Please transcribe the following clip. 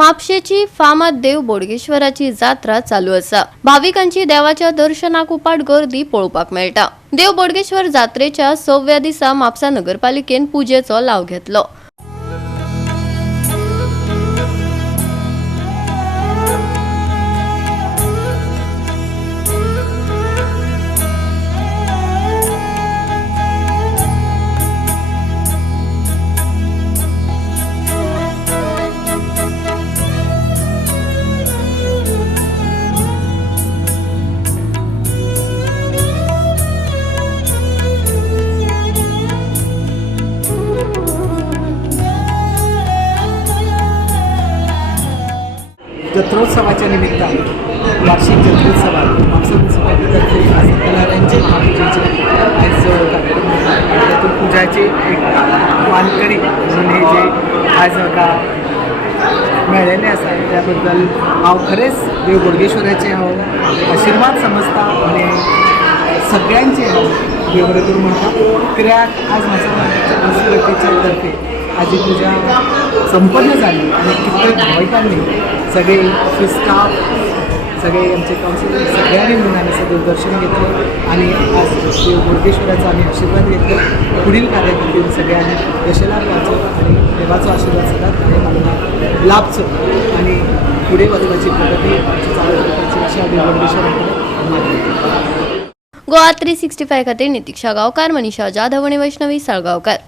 म्हापशेची फामाद देव बोडगेश्वराची जात्रा चालू असा। भाविकांची देवाच्या दर्शनाक उपाट गर्दी पळोवपाक मेळटा। देव बोडगेश्वर जात्रेच्या 6व्या दिसा म्हापसा नगरपालिकेन पूजेचो लाव घेतलो। जत्रोत्सवाच्या निमित्तान वार्षिक जत्रोत्सवात म्हापसा म्युनिसिपालिटीतर्फे आज सत्यनारायणचे महापूजेचे आज कार्यक्रम होता आणि त्यातून पुजाचे एक मानकरी म्हणून हे जे आज म्हाका मेळ्ळेले आसा त्याबद्दल हांव खरेंच देव बोडगेश्वराचे हांव आशिर्वाद समजता आनी सगळ्यांचे हांव देव बरें करूं म्हणटा। कित्याक आज म्हापसा म्युनिसिपालिटीच्या तर्फे आज ही पूजा संपन्न जाली आणि कितले भाविकांनी सगळे ऑफिस स्टाफ सगळे आमचे काउन्सिलर सगळ्यांनी मिळून आम्ही सगळं दर्शन घेतलं आणि आज देव बोडगेश्वराचा आम्ही आशीर्वाद घेतलो। पुढील कार्याखातीर सगळ्यांनी यशलाभ पावचो आणि देवाचो आशीर्वाद सदांच आमकां लाभचो आणि पुढे वचपाची प्रगती आमची चालू करपाची अशा देव बोडगेश्वराकडे मागणी। गोवा 365 खातीर नितीक्षा गांवकार, मनीषा जाधव आणि वैष्णवी साळगांवकार।